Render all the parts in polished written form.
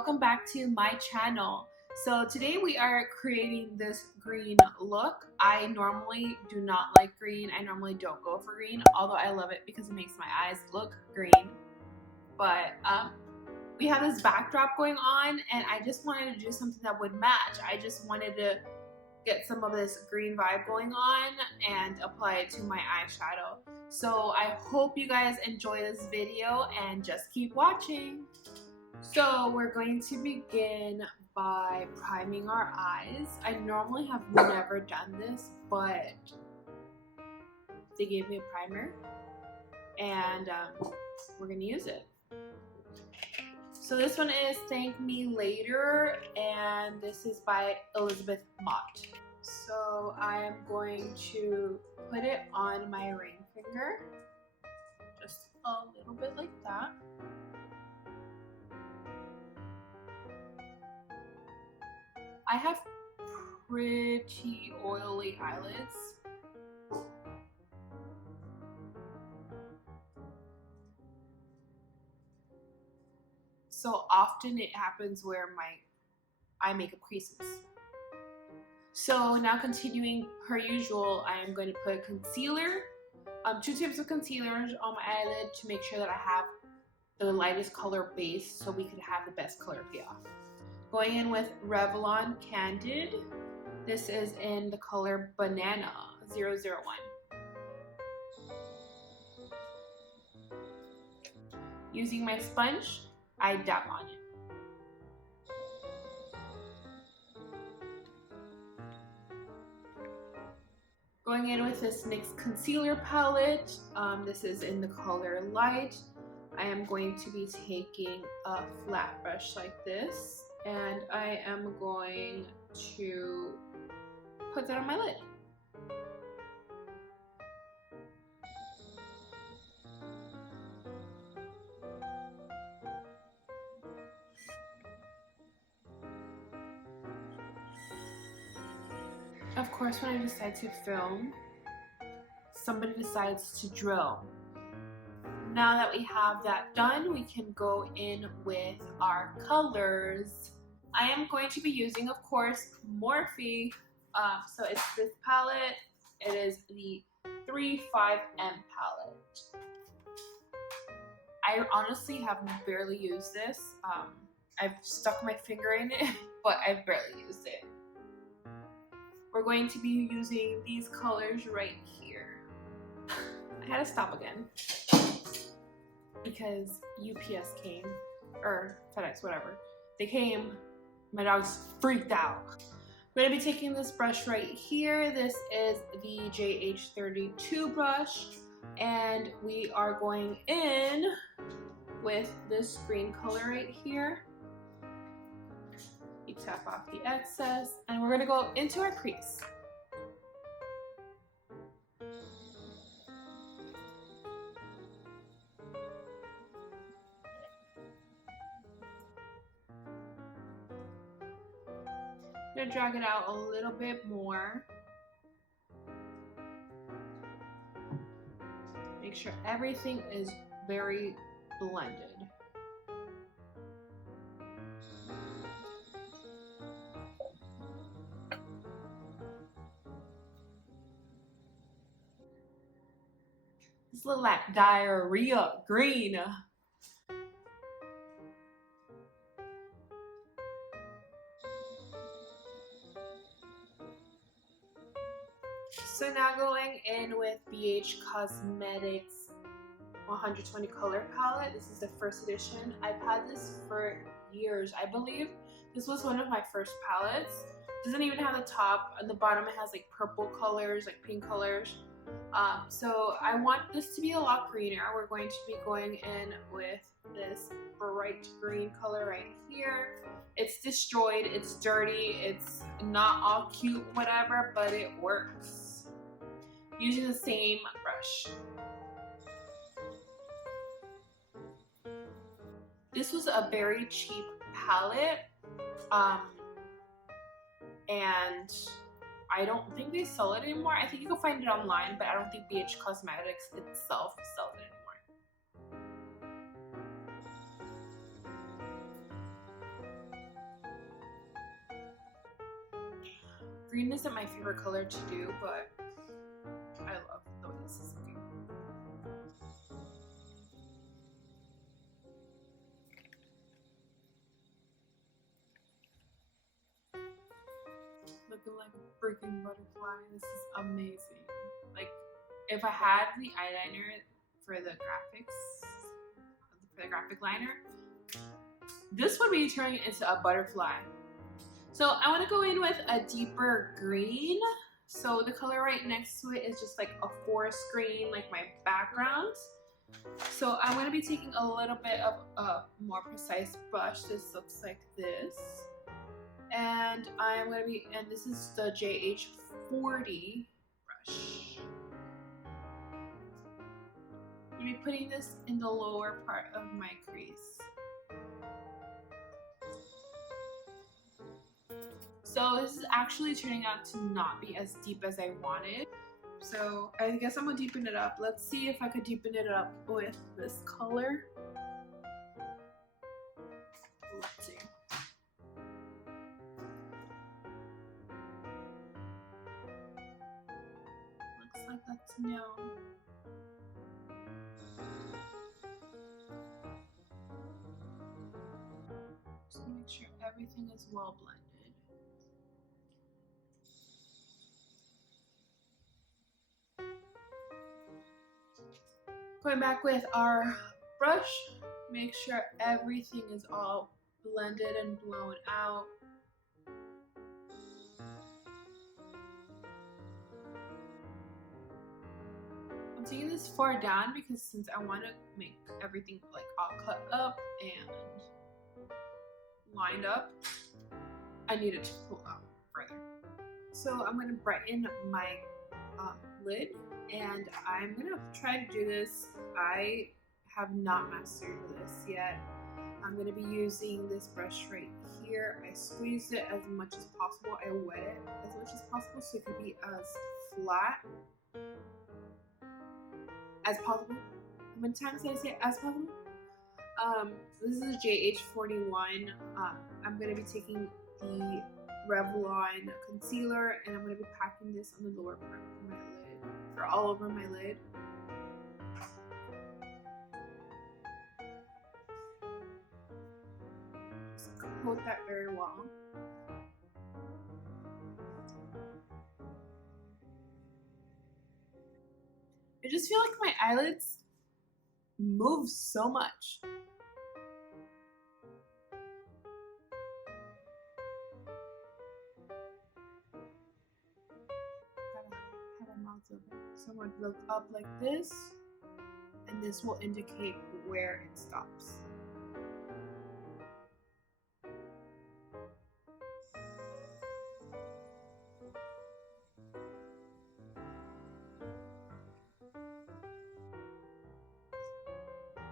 welcome back to my channel. So today we are creating this green look. I normally do not like green. I normally don't go for green, although I love it because it makes my eyes look green. But we have this backdrop going on and I just wanted to do something that would match. I just wanted to get some of this green vibe going on and apply it to my eyeshadow. So I hope you guys enjoy this video and just keep watching. So we're going to begin by priming our eyes. I normally have never done this, but they gave me a primer and we're gonna use it. So this one is Thank Me Later, and this is by Elizabeth Mott. So I am going to put it on my ring finger, just a little bit like that. I have pretty oily eyelids. So often it happens where my eye makeup creases. So now continuing per usual, I am going to put concealer, 2 tips of concealers on my eyelid to make sure that I have the lightest color base so we could have the best color payoff. Going in with Revlon Candid. This is in the color Banana 001. Using my sponge, I dab on it. Going in with this NYX Concealer Palette. This is in the color Light. I am going to be taking a flat brush like this, and I am going to put that on my lid. Of course, when I decide to film, somebody decides to drill. Now that we have that done, we can go in with our colors. I am going to be using, of course, Morphe. So it's this palette. It is the 35M palette. I honestly have barely used this. I've stuck my finger in it, but I've barely used it. We're going to be using these colors right here. I had to stop again because UPS came, or FedEx, whatever. They came, my dog's freaked out. I'm gonna be taking this brush right here. This is the JH32 brush, and we are going in with this green color right here. You tap off the excess, and we're gonna go into our crease. I'm gonna drag it out a little bit more. Make sure everything is very blended. This looks like diarrhea green. So now going in with BH Cosmetics 120 color palette. This is the first edition. I've had this for years, I believe. This was one of my first palettes. Doesn't even have the top. On the bottom it has like purple colors, like pink colors. So I want this to be a lot greener. We're going to be going in with this bright green color right here. It's destroyed, it's dirty, it's not all cute, whatever, but it works. Using the same brush. This was a very cheap palette, and I don't think they sell it anymore. I think you can find it online, but I don't think BH Cosmetics itself sells it anymore. Green isn't my favorite color to do, but I love the way this is looking. Looking like a freaking butterfly. This is amazing. Like, if I had the eyeliner for the graphic liner, this would be turning into a butterfly. So I want to go in with a deeper green. So the color right next to it is just like a forest green, like my background. So I'm going to be taking a little bit of a more precise brush. This looks like this. And I'm going to be, and this is the JH40 brush. I'm going to be putting this in the lower part of my crease. So this is actually turning out to not be as deep as I wanted. So I guess I'm gonna deepen it up. Let's see if I could deepen it up with this color. Let's see. Looks like that's no. Just make sure everything is well blended. Going back with our brush, make sure everything is all blended and blown out. I'm taking this far down because since I want to make everything like all cut up and lined up, I need it to pull out further. So I'm going to brighten my lid. And I'm gonna try to do this. I have not mastered this yet. I'm gonna be using this brush right here. I squeezed it as much as possible. I wet it as much as possible so it could be as flat as possible. How many times did I say as possible? This is a JH41. I'm gonna be taking the Revlon concealer and I'm gonna be packing this on the lower part of my lid. Or all over my lid. Just coat that very well. I just feel like my eyelids move so much. So I'm going to look up like this, and this will indicate where it stops.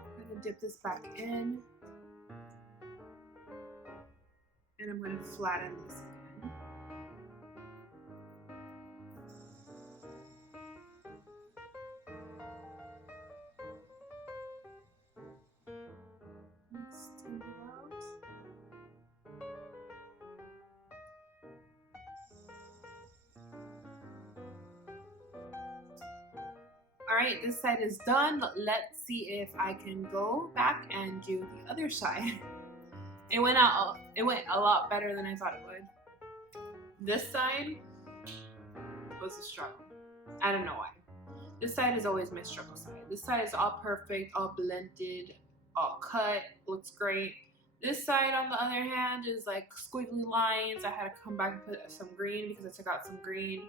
I'm going to dip this back in, and I'm going to flatten this again. Alright, this side is done. Let's see if I can go back and do the other side. It went a lot better than I thought it would. This side was a struggle. I don't know why. This side is always my struggle side. This side is all perfect, all blended, all cut, looks great. This side, on the other hand, is like squiggly lines. I had to come back and put some green because I took out some green.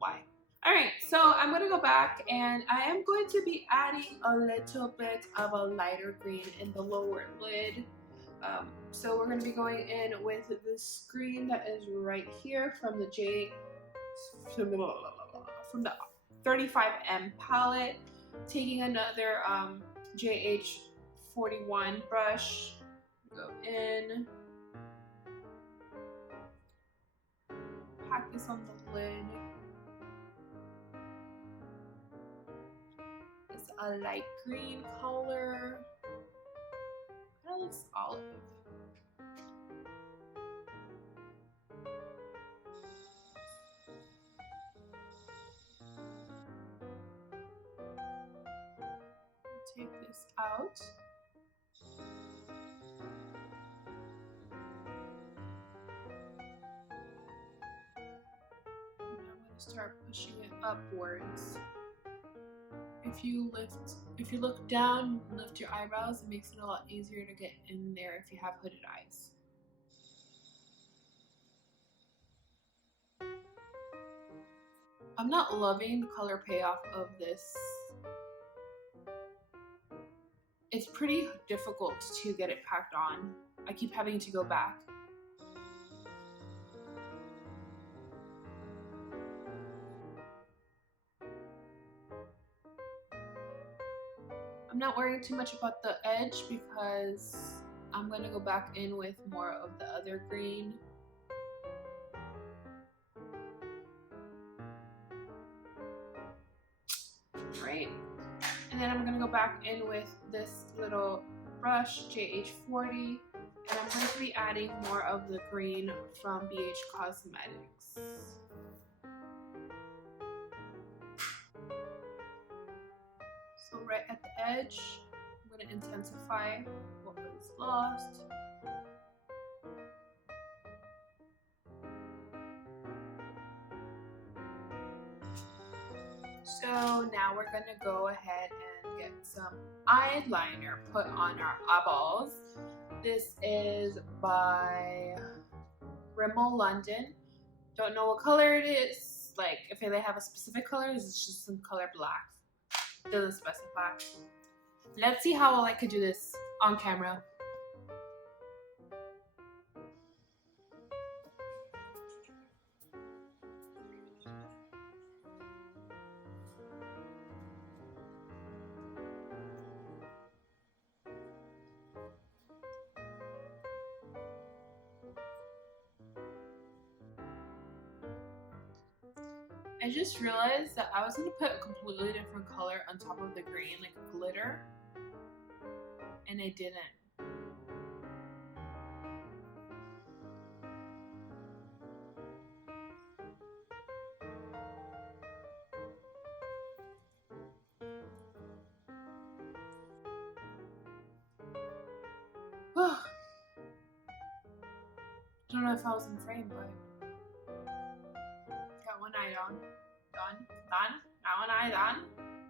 Why? Alright, so I'm going to go back and I am going to be adding a little bit of a lighter green in the lower lid. So we're going to be going in with this green that is right here from the from the 35M palette. Taking another JH41 brush, go in, pack this on the lid. It's a light green color, kind of looks olive. out. And I'm going to start pushing it upwards. If you look down, lift your eyebrows, it makes it a lot easier to get in there if you have hooded eyes. I'm not loving the color payoff of this. It's pretty difficult to get it packed on. I keep having to go back. I'm not worrying too much about the edge because I'm going to go back in with more of the other green. Right. And then I'm going to go back in with this little brush, JH40, and I'm going to be adding more of the green from BH Cosmetics. So right at the edge, I'm going to intensify what was lost. So now we're going to go ahead and get some eyeliner put on our eyeballs. This is by Rimmel London. Don't know what color it is. Like if they have a specific color, it's just some color black. Doesn't specify. Let's see how well I could do this on camera. I just realized that I was going to put a completely different color on top of the green, like glitter, and I didn't. I don't know if I was in frame, but got one eye on. Done. Got one eye done.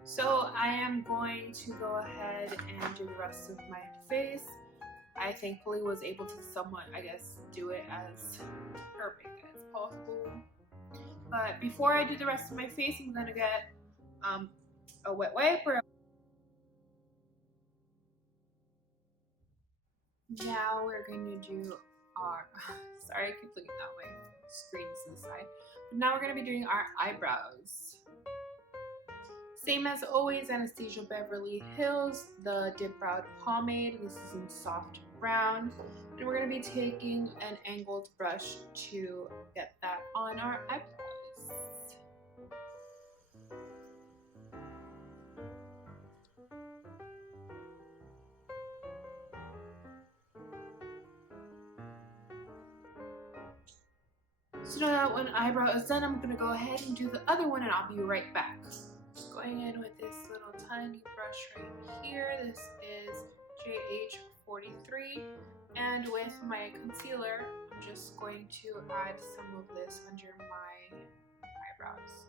So I am going to go ahead and do the rest of my face. I thankfully was able to somewhat, I guess, do it as perfect as possible. But before I do the rest of my face, I'm gonna get a wet wiper. Now we're going to do our, sorry I keep looking that way, screen's to the side. But now we're going to be doing our eyebrows. Same as always, Anastasia Beverly Hills, the Dip Brow Pomade. This is in soft brown. And we're going to be taking an angled brush to get that on our eyebrows. So now that one eyebrow is done, I'm going to go ahead and do the other one and I'll be right back. Just going in with this little tiny brush right here. This is JH43. And with my concealer, I'm just going to add some of this under my eyebrows.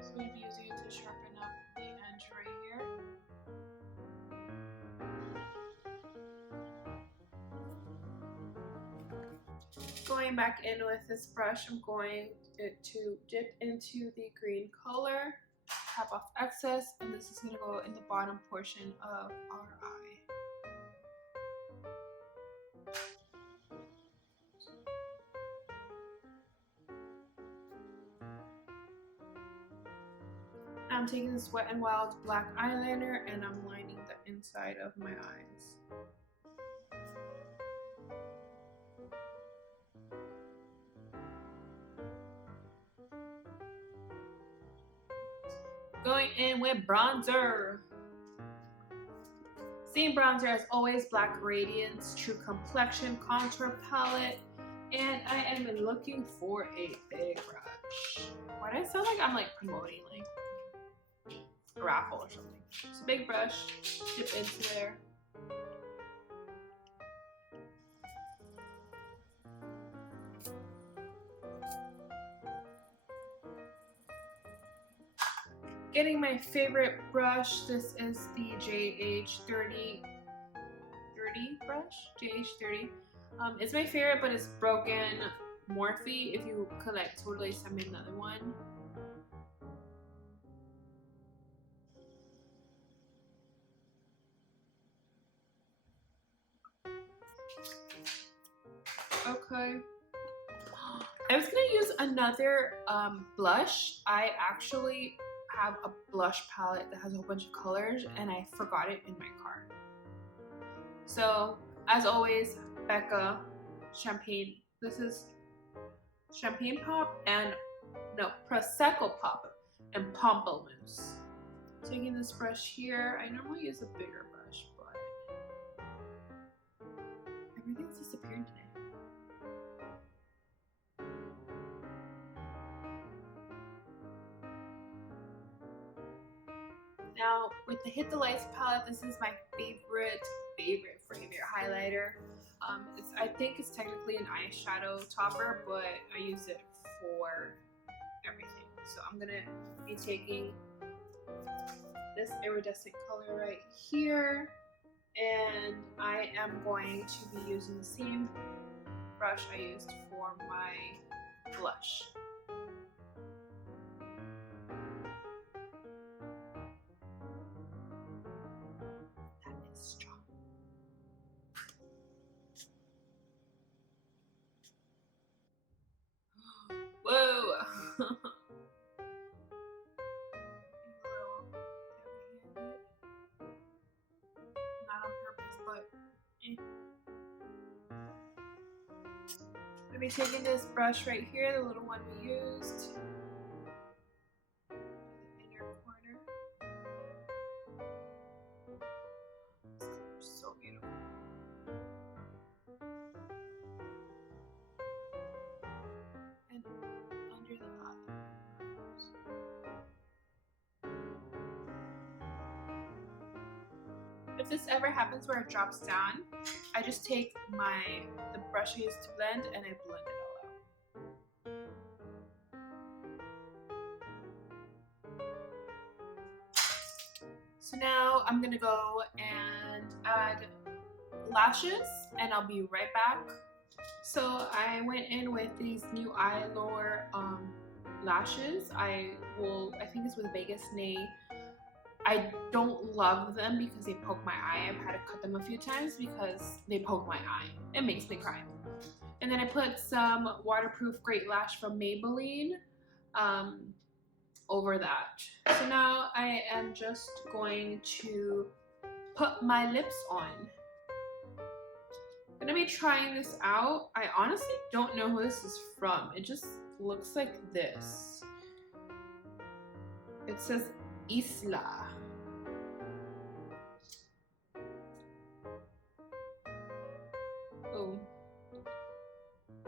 So I'm using it to sharpen up the edge right here. Going back in with this brush, I'm going to dip into the green color, tap off excess, and this is going to go in the bottom portion of our eye. I'm taking this Wet n Wild black eyeliner and I'm lining the inside of my eyes. Going in with bronzer. Same bronzer as always, Black Radiance True Complexion Contour Palette. And I am looking for a big brush. Why do I sound like I'm like promoting like a raffle or something? It's a big brush, dip into there. Getting my favorite brush. This is the JH30 brush. JH30. It's my favorite, but it's broken. Morphe. If you could like totally send me another one. Okay. I was gonna use another blush. I actually have a blush palette that has a whole bunch of colors and I forgot it in my car. So as always, Becca champagne. This is champagne pop and no, Prosecco pop and Pamplemousse. Taking this brush here. I normally use a bigger brush, but everything's disappearing today. Now, with the Hit the Lights palette, this is my favorite highlighter. I think it's technically an eyeshadow topper, but I use it for everything. So I'm gonna be taking this iridescent color right here, and I am going to be using the same brush I used for my blush. Whoa! Not on purpose, but I'm gonna be taking this brush right here, the little one we used, the inner corner. This color's so beautiful. And under the eye. If this ever happens where it drops down, I just take the brush I used to blend and I blend it all out. So now I'm gonna go and add lashes and I'll be right back. So I went in with these new Eyelure lashes. I think it's with Vegas Nay. I don't love them because they poke my eye. I've had to cut them a few times because they poke my eye. It makes me cry. And then I put some waterproof great lash from Maybelline over that. So now I am just going to put my lips on. I'm gonna be trying this out. I honestly don't know who this is from. It just looks like this. It says Isla. Oh,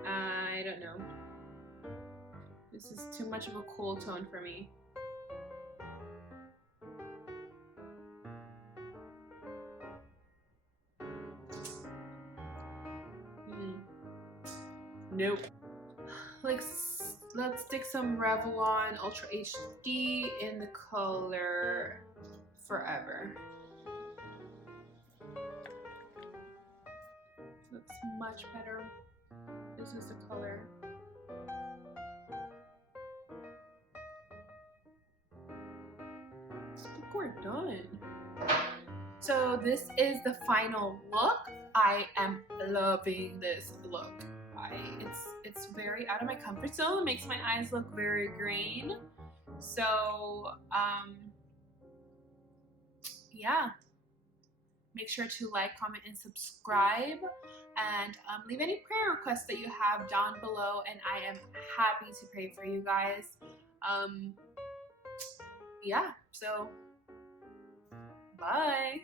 I don't know. This is too much of a cool tone for me. Nope. Let's stick some Revlon Ultra HD in the color Forever. Looks much better. This is the color. I think we're done. So this is the final look. I am loving this look. It's very out of my comfort zone. It makes my eyes look very green. So yeah, make sure to like, comment, and subscribe, and leave any prayer requests that you have down below, and I am happy to pray for you guys. Yeah, so bye.